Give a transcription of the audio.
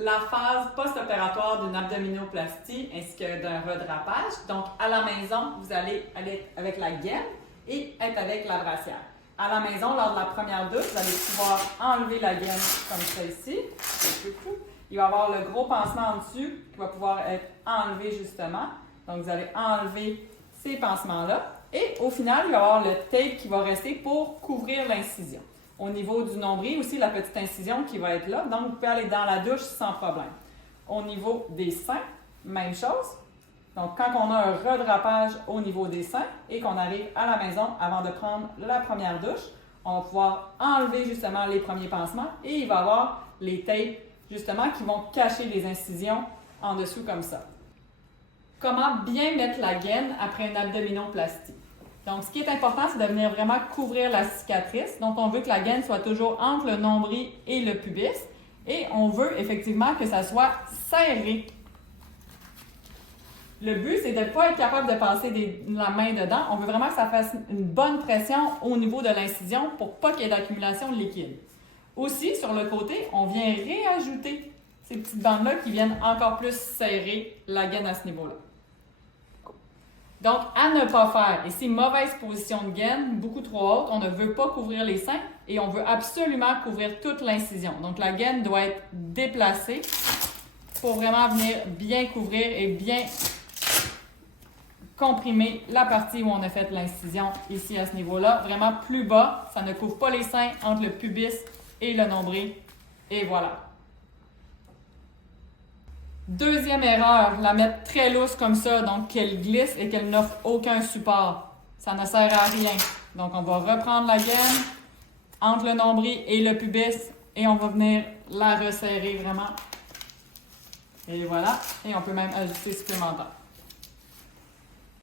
la phase post-opératoire d'une abdominoplastie ainsi que d'un redrapage. Donc, à la maison, vous allez aller avec la gaine et être avec la brassière. À la maison, lors de la première douche, vous allez pouvoir enlever la gaine comme ça ici. Il va y avoir le gros pansement en dessus qui va pouvoir être enlevé justement. Donc, vous allez enlever ces pansements-là. Et au final, il va y avoir le tape qui va rester pour couvrir l'incision. Au niveau du nombril, aussi la petite incision qui va être là. Donc, vous pouvez aller dans la douche sans problème. Au niveau des seins, même chose. Donc, quand on a un redrapage au niveau des seins et qu'on arrive à la maison avant de prendre la première douche, on va pouvoir enlever justement les premiers pansements et il va y avoir les tapes justement qui vont cacher les incisions en dessous comme ça. Comment bien mettre la gaine après une abdominoplastie? Donc, ce qui est important, c'est de venir vraiment couvrir la cicatrice. Donc, on veut que la gaine soit toujours entre le nombril et le pubis. Et on veut effectivement que ça soit serré. Le but, c'est de ne pas être capable de passer la main dedans. On veut vraiment que ça fasse une bonne pression au niveau de l'incision pour pas qu'il y ait d'accumulation de liquide. Aussi, sur le côté, on vient réajouter ces petites bandes-là qui viennent encore plus serrer la gaine à ce niveau-là. Donc, à ne pas faire. Ici, mauvaise position de gaine, beaucoup trop haute. On ne veut pas couvrir les seins et on veut absolument couvrir toute l'incision. Donc, la gaine doit être déplacée pour vraiment venir bien couvrir et bien comprimer la partie où on a fait l'incision ici à ce niveau-là. Vraiment plus bas, ça ne couvre pas les seins entre le pubis et le nombril. Et voilà. Deuxième erreur, la mettre très lousse comme ça, donc qu'elle glisse et qu'elle n'offre aucun support. Ça ne sert à rien. Donc, on va reprendre la gaine entre le nombril et le pubis et on va venir la resserrer vraiment. Et voilà. Et on peut même ajuster supplémentaire.